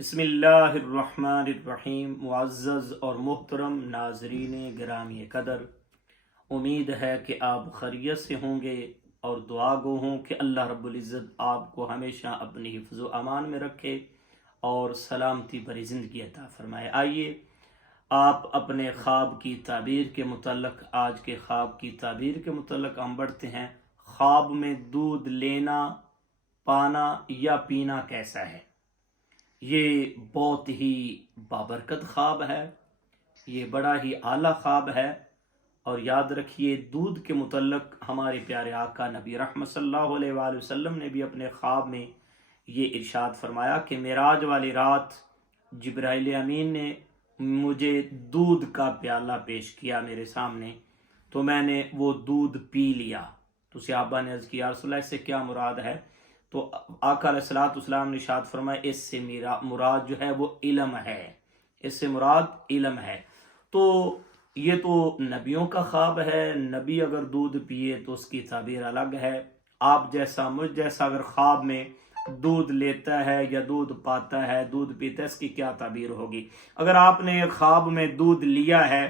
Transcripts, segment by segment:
بسم اللہ الرحمن الرحیم۔ معزز اور محترم ناظرین گرامی قدر، امید ہے کہ آپ خیریت سے ہوں گے اور دعا گو ہوں کہ اللہ رب العزت آپ کو ہمیشہ اپنی حفظ و امان میں رکھے اور سلامتی بھری زندگی عطا فرمائے۔ آئیے آپ اپنے خواب کی تعبیر کے متعلق، آج کے خواب کی تعبیر کے متعلق ہم بڑھتے ہیں۔ خواب میں دودھ لینا، پانا یا پینا کیسا ہے؟ یہ بہت ہی بابرکت خواب ہے، یہ بڑا ہی اعلیٰ خواب ہے، اور یاد رکھیے دودھ کے متعلق ہمارے پیارے آقا نبی رحمت صلی اللہ علیہ وآلہ وسلم نے بھی اپنے خواب میں یہ ارشاد فرمایا کہ معراج والی رات جبرائیل امین نے مجھے دودھ کا پیالہ پیش کیا میرے سامنے، تو میں نے وہ دودھ پی لیا۔ تو صحابہ نے عرض کیا رسول اللہ اس سے کیا مراد ہے؟ تو آقا علیہ السلام نے ارشاد فرمایا اس سے مراد جو ہے وہ علم ہے، اس سے مراد علم ہے۔ تو یہ تو نبیوں کا خواب ہے، نبی اگر دودھ پیے تو اس کی تعبیر الگ ہے۔ آپ جیسا مجھ جیسا اگر خواب میں دودھ لیتا ہے یا دودھ پاتا ہے، دودھ پیتا ہے، اس کی کیا تعبیر ہوگی؟ اگر آپ نے خواب میں دودھ لیا ہے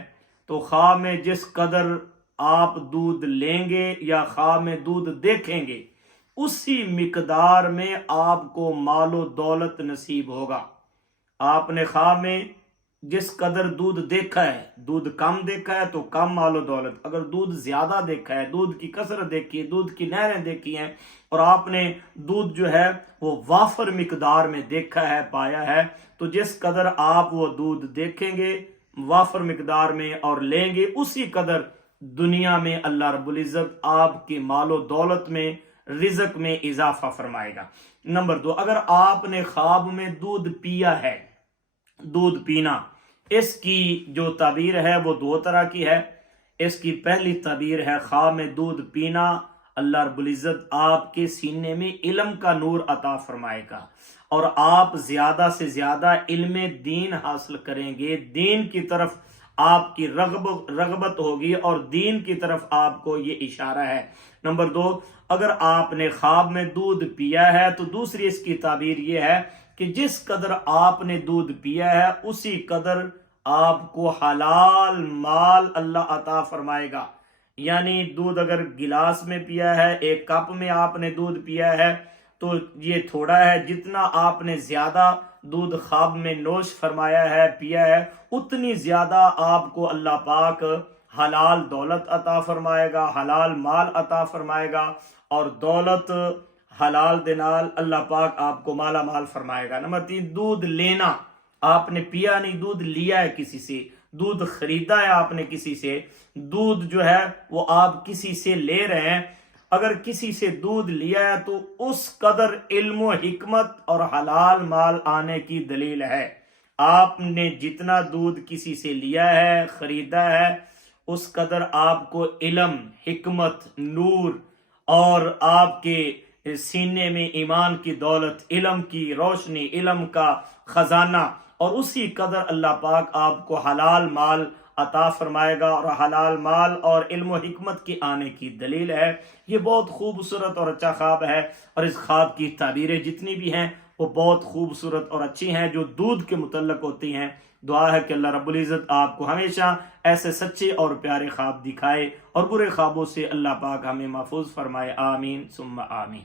تو خواب میں جس قدر آپ دودھ لیں گے یا خواب میں دودھ دیکھیں گے، اسی مقدار میں آپ کو مال و دولت نصیب ہوگا۔ آپ نے خواب میں جس قدر دودھ دیکھا ہے، دودھ کم دیکھا ہے تو کم مال و دولت، اگر دودھ زیادہ دیکھا ہے، دودھ کی کثرت دیکھی ہے، دودھ کی نہریں دیکھی ہیں، اور آپ نے دودھ جو ہے وہ وافر مقدار میں دیکھا ہے، پایا ہے، تو جس قدر آپ وہ دودھ دیکھیں گے وافر مقدار میں اور لیں گے، اسی قدر دنیا میں اللہ رب العزت آپ کی مال و دولت میں، رزق میں اضافہ فرمائے گا۔ نمبر 2، اگر آپ نے خواب میں دودھ پیا ہے، دودھ پینا، اس کی جو تعبیر ہے وہ دو طرح کی ہے۔ اس کی پہلی تعبیر ہے خواب میں دودھ پینا، اللہ رب العزت آپ کے سینے میں علم کا نور عطا فرمائے گا اور آپ زیادہ سے زیادہ علم دین حاصل کریں گے، دین کی طرف آپ کی رغبت ہوگی اور دین کی طرف آپ کو یہ اشارہ ہے۔ نمبر 2، اگر آپ نے خواب میں دودھ پیا ہے تو دوسری اس کی تعبیر یہ ہے کہ جس قدر آپ نے دودھ پیا ہے اسی قدر آپ کو حلال مال اللہ عطا فرمائے گا۔ یعنی دودھ اگر گلاس میں پیا ہے، ایک کپ میں آپ نے دودھ پیا ہے تو یہ تھوڑا ہے، جتنا آپ نے زیادہ دودھ خواب میں نوش فرمایا ہے، پیا ہے، اتنی زیادہ آپ کو اللہ پاک حلال دولت عطا فرمائے گا، حلال مال عطا فرمائے گا، اور دولت حلال دے نال اللہ پاک آپ کو مالا مال فرمائے گا۔ نمبر 3، دودھ لینا، آپ نے پیا نہیں، دودھ لیا ہے کسی سے، دودھ خریدا ہے آپ نے کسی سے، دودھ جو ہے وہ آپ کسی سے لے رہے ہیں، اگر کسی سے دودھ لیا ہے تو اس قدر علم و حکمت اور حلال مال آنے کی دلیل ہے۔ آپ نے جتنا دودھ کسی سے لیا ہے، خریدا ہے، اس قدر آپ کو علم، حکمت، نور اور آپ کے سینے میں ایمان کی دولت، علم کی روشنی، علم کا خزانہ، اور اسی قدر اللہ پاک آپ کو حلال مال عطا فرمائے گا، اور حلال مال اور علم و حکمت کی آنے کی دلیل ہے۔ یہ بہت خوبصورت اور اچھا خواب ہے، اور اس خواب کی تعبیریں جتنی بھی ہیں وہ بہت خوبصورت اور اچھی ہیں جو دودھ کے متعلق ہوتی ہیں۔ دعا ہے کہ اللہ رب العزت آپ کو ہمیشہ ایسے سچے اور پیارے خواب دکھائے اور برے خوابوں سے اللہ پاک ہمیں محفوظ فرمائے۔ آمین ثم آمین۔